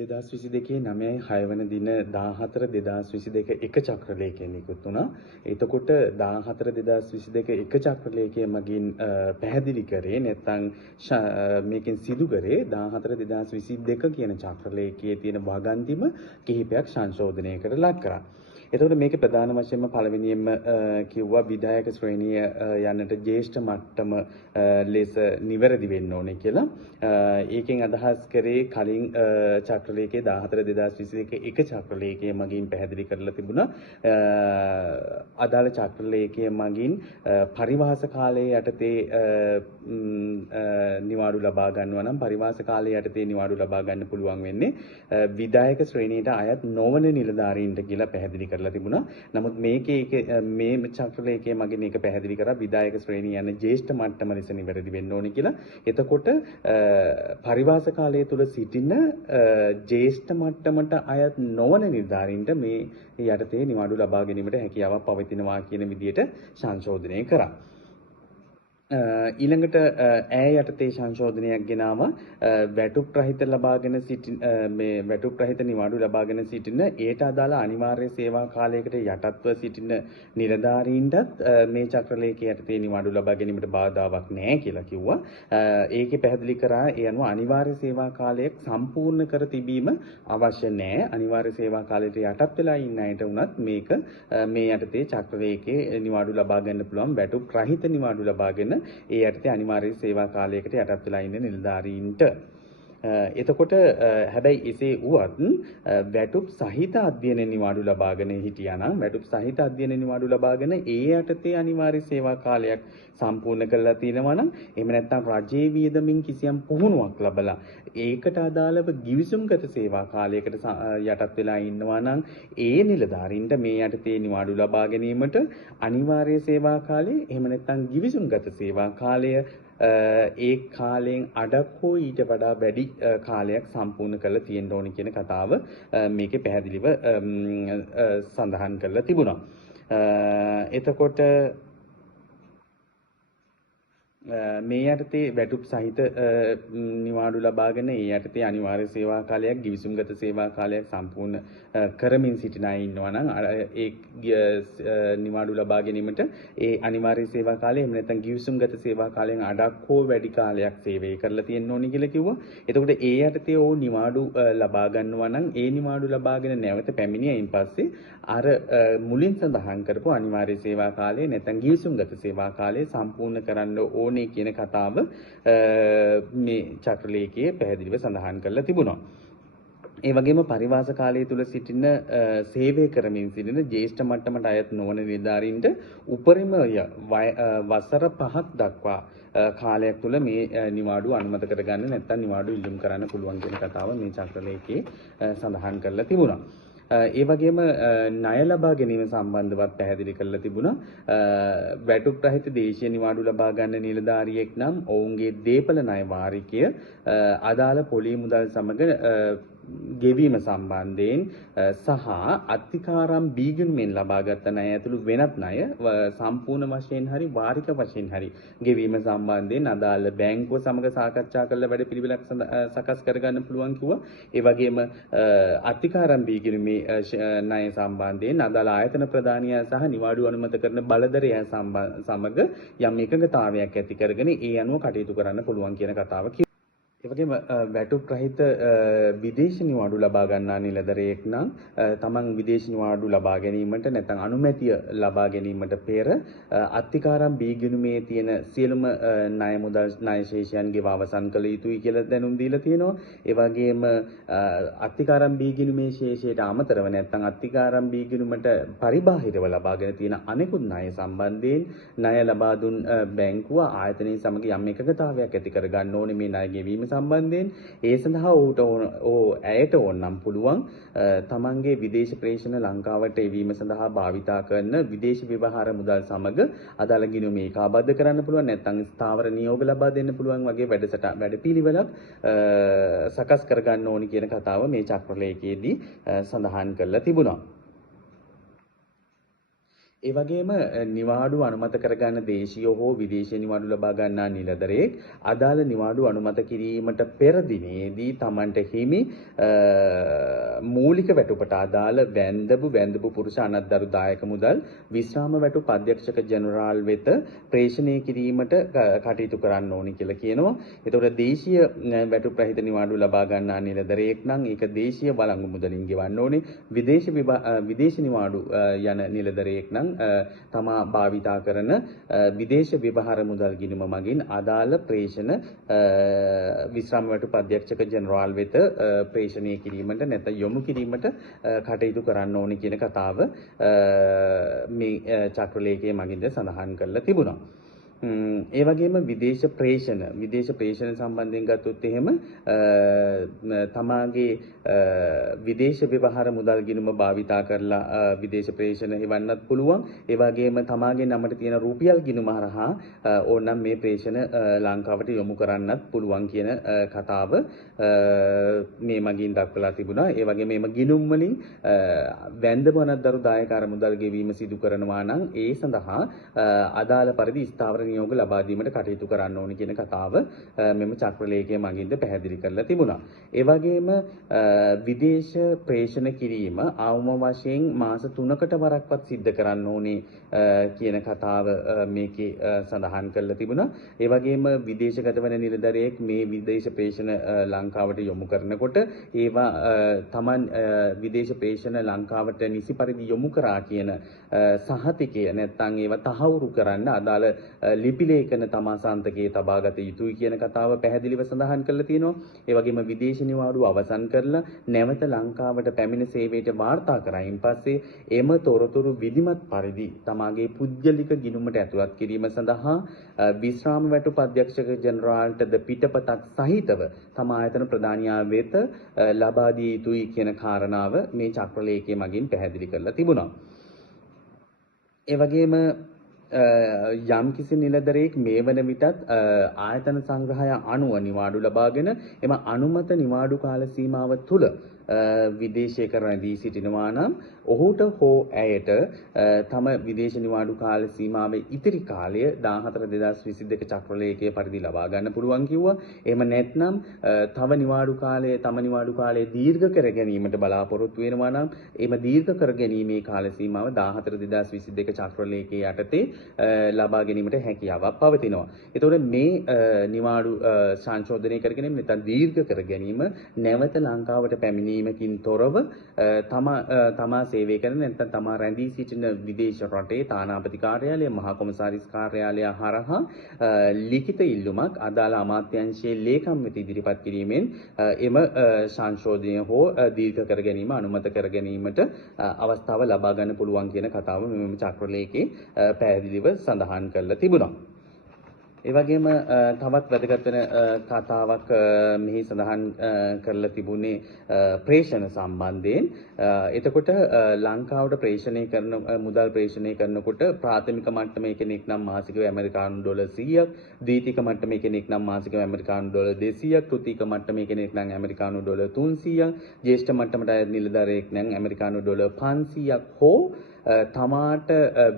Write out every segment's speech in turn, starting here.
2022 9 වන දින 14 2022 එක චක්‍රලේඛයෙන් නිකුත් වුණා. එතකොට 14 2022 එක චක්‍රලේඛය මගින් පැහැදිලි කරේ නැත්නම් මේකෙන් සිදු කරේ 14 2022 කියන චක්‍රලේඛයේ තියෙන වගන්තිම කිහිපයක් සංශෝධනයකට ලක් කරා. එතකොට මේකේ ප්‍රධාන වශයෙන්ම පළවෙනියෙන්ම කිව්වා විධායක ශ්‍රේණිය යන්නට ජ්‍යෙෂ්ඨ මට්ටම ලෙස නිවැරදි වෙන්න ඕනේ කියලා. ඒකෙන් අදහස් කරේ කලින් චක්‍රලේඛයේ 14 2022 එක චක්‍රලේඛය මගින් පැහැදිලි කරලා තිබුණා. අදාළ චක්‍රලේඛය මගින් පරිවාස කාලයේ යටතේ නිවාඩු ලබා ගන්නවා නම් පරිවාස කාලයේ යටතේ නිවාඩු ලබා ගන්න පුළුවන් වෙන්නේ විධායක ශ්‍රේණියට අයත් නොවන නිලධාරීන්ට කියලා පැහැදිලි කරලා තිබුණා. නමුත් මේකේ මේ චක්‍රලේඛයේ මගින් ඒක පැහැදිලි කරා විධායක ශ්‍රේණිය යන ජ්‍යෙෂ්ඨ මට්ටම ලෙස නිවැරදි වෙන්න ඕනේ කියලා. එතකොට පරිවාස කාලය තුල සිටින ජ්‍යෙෂ්ඨ මට්ටමට අයත් නොවන නිලධාරීන්ට මේ යටතේ නිවාඩු ලබා ගැනීමට හැකියාවක් පවතිනවා කියන විදිහට සංශෝධනය කරා. ඊළඟට ඈ යටතේ සංශෝධනයක් ගෙනාව වැටුප් රහිත ලබාගෙන සිටින මේ වැටුප් රහිත නිවාඩු ලබාගෙන සිටින ඒට අදාළ අනිවාර්ය සේවා කාලයකට යටත්ව සිටින නිලධාරීන්ටත් මේ චක්‍රලේඛය යටතේ නිවාඩු ලබා ගැනීමට බාධාවක් නැහැ කියලා කිව්වා. ඒකේ පැහැදිලි කරා ඒ අනුව අනිවාර්ය සේවා කාලයක් සම්පූර්ණ කර තිබීම අවශ්‍ය නැහැ. අනිවාර්ය සේවා කාලයට යටත් වෙලා ඉන්න අයට උනත් මේක මේ යටතේ චක්‍රලේඛයේ නිවාඩු ලබා ගන්න පුළුවන් වැටුප් රහිත නිවාඩු ලබාගෙන ඒ යටතේ අනිවාර්ය සේවා කාලයකට යටත් වෙලා ඉන්න නිලධාරීන්ට. එතකොට හැබැයි එසේ වුවත් වැටුප් සහිත අධ්‍යයන නිවාඩු ලබාගෙන හිටියානම් වැටුප් සහිත අධ්‍යයන නිවාඩු ලබාගෙන ඒ යටතේ අනිවාර්ය සේවා කාලයක් සම්පූර්ණ කරලා තියෙනවා නම් එහෙම නැත්නම් රජයේ වියදමින් කිසියම් පුහුණුවක් ලැබලා ඒකට අදාළව ගිවිසුම්ගත සේවා කාලයකට යටත් වෙලා ඉන්නවා නම් ඒ නිලධාරීන්ට මේ යටතේ නිවාඩු ලබා ගැනීමට අනිවාර්ය සේවා කාලය එහෙම නැත්නම් ගිවිසුම්ගත සේවා කාලය ඒ කාලයෙන් අඩක් හෝ ඊට වඩා වැඩි කාලයක් සම්පූර්ණ කරලා තියෙන්න ඕනි කියන කතාව මේකේ පැහැදිලිව සඳහන් කරලා තිබුණා. එතකොට මේ යටතේ වැටුප් සහිත නිවාඩු ලබාගෙන ඒ යටතේ අනිවාර්ය සේවා කාලයක් ගිවිසුම්ගත සේවා කාලයක් සම්පූර්ණ කරමින් සිටින අය ඉන්නවා නම් ඒ නිවාඩු ලබා ගැනීමට ඒ අනිවාර්ය සේවා කාලය එහෙම නැත්නම් ගිවිසුම්ගත සේවා කාලයෙන් අඩක් හෝ වැඩි කාලයක් සේවය කරලා තියෙන්න ඕනි කියලා කිව්වා. එතකොට ඒ යටතේ ඕ නිවාඩු ලබා ගන්නවා නම් ඒ නිවාඩු ලබාගෙන නැවත පැමිණියයින් පස්සේ අර මුලින් සඳහන් කරපු අනිවාර්ය සේවා කාලය නැත්නම් ගිවිසුම්ගත සේවා කාලය සම්පූර්ණ කරන්න ඕනේ කියන කතාව මේ චක්‍රලේඛයේ පැහැදිලිව සඳහන් කරලා තිබුණා. ඒ වගේම පරිවාස කාලය තුල සිටින සේවය කරමින් සිටින ජ්‍යෙෂ්ඨ මට්ටමට අයත් නොවන නිලධාරීන්ට උපරිම වසර 5ක් දක්වා කාලයක් තුල මේ නිවාඩු අනුමත කරගන්න නැත්නම් නිවාඩු ඉල්ලුම් කරන්න පුළුවන් කියන කතාව මේ චක්‍රලේඛයේ සඳහන් කරලා තිබුණා. ඒ වගේම ණය ලබා ගැනීම සම්බන්ධවත් පැහැදිලි කරලා තිබුණා. වැටුප් රහිත දේශීය නිවාඩු ලබා ගන්න නිලධාරියෙක් නම් ඔවුන්ගේ දේපල ණය වාරිකය අදාළ පොලී මුදල් සමග ගෙවීම සම්බන්ධයෙන් සහ අත්තිකාරම් බීගුන්මෙන් ලබාගත් ණය ඇතුළු වෙනත් ණය සම්පූර්ණ වශයෙන් හරි වාරික වශයෙන් හරි ගෙවීම සම්බන්ධයෙන් අදාළ බැංකුව සමග සාකච්ඡා කරලා වැඩපිළිවෙලක් සකස් කරගන්න පුළුවන් කිව්වා. ඒ වගේම අත්තිකාරම් බීගුන්මේ ණය සම්බන්ධයෙන් අදාළ ආයතන ප්‍රධානිය සහ නිවාඩු අනුමත කරන බලධරය සමග යම් එකඟතාවයක් ඇති කරගෙන ඒ අනුව කටයුතු කරන්න පුළුවන් කියන කතාව කිව්වා. ඒ වගේම වැටුප් රහිත විදේශ නිවාඩු ලබා ගන්නා නිලධරයෙක් නම් තමන් විදේශ නිවාඩු ලබා ගැනීමට නැත්නම් අනුමැතිය ලබා ගැනීමට පෙර අත්තිකාරම් බී ගිණුමේ තියෙන සියලුම ණය මුදල් ණය ශේෂයන් ගෙව අවසන් කළ යුතුයි කියලා දැනුම් දීලා තියෙනවා. ඒ වගේම අත්තිකාරම් බී ගිණුමේ ශේෂයට අමතරව නැත්නම් අත්තිකාරම් බී ගිණුමට පරිබාහිරව ලබාගෙන තියෙන අනෙකුත් ණය සම්බන්ධයෙන් ණය ලබා දුන් බැංකුව ආයතනයේ සමග යම් එකඟතාවයක් ඇති කර ගන්න ඕනේ මේ ණය ගෙවීම සම්බන්ධයෙන්. ඒ සඳහා ඇයට ඕනනම් පුළුවන් තමන්ගේ විදේශ ප්‍රේෂණ ලංකාවට එවීම සඳහා භාවිතා කරන විදේශ ව්‍යවහාර මුදල් සමග අදාළ ගිණුම ඒකාබද්ධ කරන්න පුළුවන් නැත්නම් ස්ථාවර නියෝග ලබා දෙන්න පුළුවන් වගේ වැඩපිළිවෙලක් සකස් කර ගන්න ඕනි කියන කතාව මේ චක්‍රලේඛයේදී සඳහන් කරලා තිබුණා. ඒ වගේම නිවාඩු අනුමත කරගන්න දේශීය හෝ විදේශීය නිවාඩු ලබා ගන්නා නිලධරයෙක් අදාළ නිවාඩු අනුමත කිරීමට පෙර දිනේදී Tamanට හිමි මූලික වැටුපට අදාළ වැන්දපු පුරුෂ අනත්දරු දායක මුදල් විශ්‍රාම වැටුප් අධ්‍යක්ෂක ජෙනරාල් වෙත ප්‍රේෂණය කිරීමට කටයුතු කරන්න ඕනි කියලා කියනවා. ඒතකොට දේශීය වැටුප් රහිත නිවාඩු ලබා ගන්නා නිලධරයෙක් නම් ඒක දේශීය වළංගු මුදලින් ගෙවන්න ඕනේ. විදේශ නිවාඩු යන නිලධරයෙක් නම් තමා භාවිතා කරන විදේශ ව්‍යවහාර මුදල් ගිණුම මගින් අදාළ ප්‍රේෂණ විශ්‍රාම වැටුප් අධ්‍යක්ෂක ජෙනරාල් වෙත ප්‍රේෂණය කිරීමට නැත්නම් යොමු කිරීමට කටයුතු කරන්න ඕනේ කියන කතාව මේ චක්‍රලේඛයේ මගින්ද සඳහන් කරලා තිබුණා. ඒ වගේම විදේශ ප්‍රේෂණ සම්බන්ධයෙන් ගත්තොත් එහෙම තමාගේ විදේශ ව්‍යවහාර මුදල් ගිණුම භාවිතා කරලා විදේශ ප්‍රේෂණ එවන්නත් පුළුවන්. ඒ වගේම තමාගේ නමට තියෙන රුපියල් ගිණුම හරහා ඕනනම් මේ ප්‍රේෂණ ලංකාවට යොමු කරන්නත් පුළුවන් කියන කතාව මේ මගින් දක්වලා තිබුණා. ඒ වගේම මේ ගිණුම් වලින් වැන්ද බොනත්දරු දායකාර මුදල් ගෙවීම සිදු කරනවා නම් ඒ සඳහා අදාළ පරිදි ස්ථාවර නියෝග ලබා දීමට කටයුතු කරන්න ඕනේ කියන කතාව මෙම චක්‍රලේඛයේ මගින්ද පැහැදිලි කරලා තිබුණා. ඒ වගේම විදේශ ප්‍රේෂණ කිරීම අවම වශයෙන් මාස 3කට වරක්වත් සිද්ධ කරන්න ඕනේ කියන කතාව මේකේ සඳහන් කරලා තිබුණා. ඒ වගේම විදේශගත වන නිලධරයෙක් මේ විදේශ ප්‍රේෂණ ලංකාවට යොමු කරනකොට ඒවා Taman විදේශ ප්‍රේෂණ ලංකාවට නිසි පරිදි යොමු කරා කියන සහතිකය නැත්නම් ඒවා තහවුරු කරන්න අදාළ ලිපි ලේඛන තමා සන්තකයේ තබාගත යුතුයි කියන කතාව පැහැදිලිව සඳහන් කරලා තියෙනවා. ඒ වගේම විදේශ නිවාඩු අවසන් කරලා නැවත ලංකාවට පැමිණ සේවයට වාර්තා කරයින් පස්සේ එම තොරතුරු විධිමත් පරිදි තමාගේ පුද්ගලික ගිණුමට ඇතුළත් කිරීම සඳහා විශ්‍රාම වැටුප් අධ්‍යක්ෂක ජෙනරාල්ටද පිටපතක් සහිතව තම ආයතන ප්‍රධානියා වෙත ලබා දිය යුතුයි කියන කාරණාව මේ චක්‍රලේඛයේ මගින් පැහැදිලි කරලා තිබුණා. ඒ වගේම යම් කිසි නිලධරයෙක් මේ වන විටත් ආයතන සංග්‍රහය අනුව නිවාඩු ලබාගෙන එම අනුමත නිවාඩු කාල සීමාව තුළ විදේශයක රැඳී සිටිනවා නම් ඔහුට හෝ ඇයට තම විදේශ නිවාඩු කාල සීමාවේ ඉතිරි කාලය 14/2022 චක්‍රලේඛයේ පරිදි ලබා ගන්න පුළුවන් කිව්වා. එහෙම නැත්නම් තම නිවාඩු කාලය දීර්ඝ කර ගැනීමට බලාපොරොත්තු වෙනවා නම් එම දීර්ඝ කර ගැනීමේ කාල සීමාව 14/2022 චක්‍රලේඛයේ යටතේ ලබා ගැනීමට හැකියාවක් පවතිනවා. එතකොට මේ නිවාඩු සංශෝධනය කර ගැනීම නැත්නම් දීර්ඝ කර ගැනීම නැවත ලංකාවට පැමිණීමකින් තොරව තමා සේවය කරන නැත්නම් තමා රැඳී සිටින විදේශ රටේ තානාපති කාර්යාලය මහා කොමසාරිස් කාර්යාලය හරහා ලිඛිත ඉල්ලුමක් අදාළ අමාත්‍යාංශයේ ලේකම් වෙත ඉදිරිපත් කිරීමෙන් එම සංශෝධනය හෝ දීර්ඝ කර ගැනීම අනුමත කර ගැනීමට අවස්ථාව ලබා ගන්න පුළුවන් කියන කතාව මෙම චක්‍රලේඛයේ පැහැදිලිව සඳහන් කරලා තිබුණා. ඒ වගේම තවත් වැදගත් වෙන කතාවක් මෙහි සඳහන් කරලා තිබුණේ ප්‍රේෂණ සම්බන්ධයෙන්. එතකොට ලංකාවට ප්‍රේෂණය කරන මුදල් ප්‍රේෂණය කරනකොට ප්‍රාථමික මට්ටමේ කෙනෙක් නම් මාසිකව ඇමරිකානු ඩොලර් 100ක්, ද්විතීක මට්ටමේ කෙනෙක් නම් මාසිකව ඇමරිකානු ඩොලර් 200ක්, තෘතීක මට්ටමේ කෙනෙක් නම් ඇමරිකානු ඩොලර් 300ක්, ज्येष्ठ මට්ටමට අයත් නිලධරයෙක් නම් ඇමරිකානු ඩොලර් 500ක් හෝ තමාට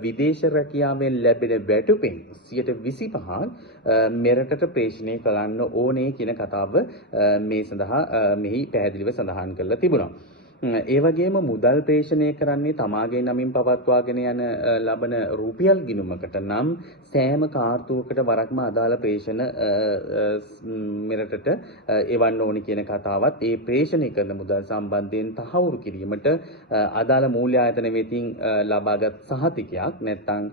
විදේශ රැකියාවෙන් ලැබෙන වැටුපෙන් 25% මෙරටට ප්‍රේෂණය කරන්න ඕනේ කියන කතාව මේ සඳහා මෙහි පැහැදිලිව සඳහන් කරලා තිබුණා. ඒ වගේම මුදල් ප්‍රේෂණය කරන්නේ තමාගේ නමින් පවත්වාගෙන යන ලබන රුපියල් ගිණුමකට නම් සෑම කාර්තුවකට වරක්ම අදාළ ප්‍රේෂණ මෙරටට එවන්න ඕනි කියන කතාවත් ඒ ප්‍රේෂණය කරන මුදල් සම්බන්ධයෙන් තහවුරු කිරීමට අදාළ මූල්‍ය ආයතන වෙතින් ලබාගත් සහතිකයක් නැත්නම්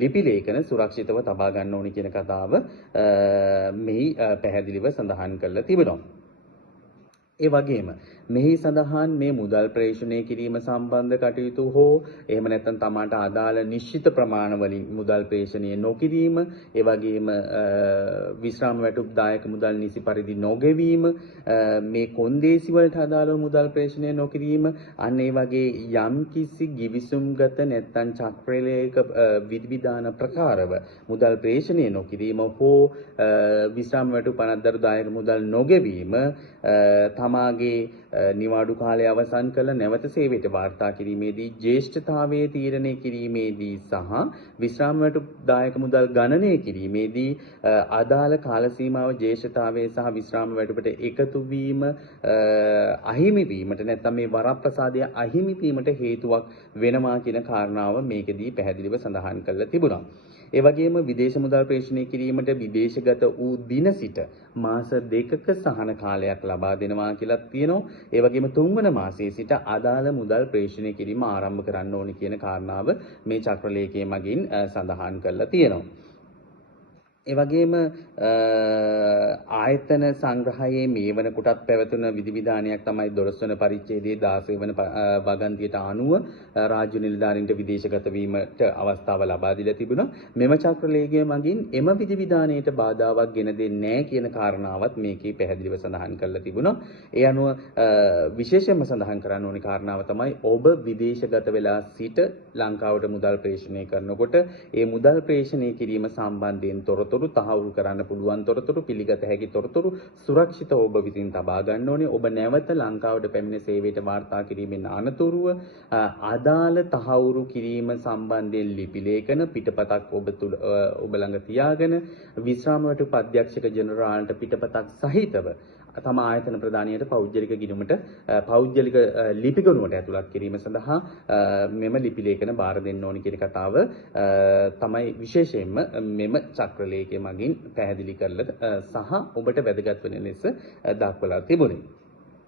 ලිපි ලේඛන සුරක්ෂිතව තබා ගන්න ඕනි කියන කතාව මෙහි පැහැදිලිව සඳහන් කරලා තිබෙනවා. ඒ වගේම මෙහි සඳහන් මේ මුදල් ප්‍රේෂණය කිරීම සම්බන්ධ කටයුතු හෝ එහෙම නැත්නම් තමාට අදාළ නිශ්චිත ප්‍රමාණ වලින් මුදල් ප්‍රේෂණය නොකිරීම, ඒ වගේම විශ්‍රාම වැටුප් දායක මුදල් නිසි පරිදි නොගෙවීම, මේ කොන්දේසි වලට අදාළව මුදල් ප්‍රේෂණය නොකිරීම, අන්න ඒ වගේ යම් කිසි ගිවිසුම්ගත නැත්නම් චක්‍රලේඛ විධිවිධාන ප්‍රකාරව මුදල් ප්‍රේෂණය නොකිරීම හෝ විශ්‍රාම වැටුප් අනත්දරු දායක මුදල් නොගෙවීම තමාගේ නිවාඩු කාලය අවසන් කළ නැවත සේවයට වාර්තා කිරීමේදී ජ්‍යෙෂ්ඨතාවයේ තීරණය කිරීමේදී සහ විශ්‍රාම වැටුප්දායක මුදල් ගණනය කිරීමේදී අදාළ කාල සීමාව ජ්‍යෙෂ්ඨතාවයේ සහ විශ්‍රාම වැටුපට එකතු වීම අහිමි වීමට නැත්නම් මේ වරප්‍රසාදය අහිමි වීමට හේතුවක් වෙනවා කියන කාරණාව මේකෙදී පැහැදිලිව සඳහන් කරලා තිබුණා. ඒ වගේම විදේශ මුදල් ප්‍රේෂණය කිරීමට විදේශගත වූ දින සිට මාස 2ක සහන කාලයක් ලබා දෙනවා කියලා තියෙනවා. ඒ වගේම 3 වන මාසයේ සිට අදාළ මුදල් ප්‍රේෂණය කිරීම ආරම්භ කරන්න ඕනි කියන කාරණාව මේ චක්‍රලේඛයේ මගින් සඳහන් කරලා තියෙනවා. ඒ වගේම ආයතන සංග්‍රහයේ මේ වන කොටත් පැවතුන විධිවිධානයක් තමයි 12 වන පරිච්ඡේදයේ 16 වන වගන්තියට අනුව රාජ්‍ය නිලධාරීන්ට විදේශගත වීමට අවස්ථාව ලබා දීලා තිබුණා. මෙම චක්‍රලේඛය මගින් එම විධිවිධානයට බාධාවක් ගෙන දෙන්නේ නැහැ කියන කාරණාවත් මේකේ පැහැදිලිව සඳහන් කරලා තිබුණා. ඒ අනුව විශේෂයෙන්ම සඳහන් කරන්න ඕනි කාරණාව තමයි ඔබ විදේශගත වෙලා සිට ලංකාවට මුදල් ප්‍රේෂණය කරනකොට ඒ මුදල් ප්‍රේෂණය කිරීම සම්බන්ධයෙන් තොරතුරු තහවුරු කරන්න පුළුවන් තොරතුරු පිළිගත හැකි තොරතුරු සුරක්ෂිතව ඔබ විසින් තබා ගන්න ඕනේ. ඔබ නැවත ලංකාවට පැමිණ සේවයට වාර්තා කිරීමෙන් අනතුරුව අදාළ තහවුරු කිරීම සම්බන්ධයෙන් ලිපි ලේඛන පිටපතක් ඔබ ළඟ තියාගෙන විශ්‍රාම වැටුප් අධ්‍යක්ෂක ජෙනරාල්ට පිටපතක් සහිතව තම ආයතන ප්‍රධානියට පෞද්ගලික ගිණුමට පෞද්ගලික ලිපිගොනුවට ඇතුළත් කිරීම සඳහා මෙම ලිපි ලේඛන බාර දෙන්න ඕනි කියන කතාව තමයි විශේෂයෙන්ම මෙම චක්‍රලේඛය මගින් පැහැදිලි කරලා සහ ඔබට වැදගත් වෙන ලෙස දක්වලා තිබුණේ.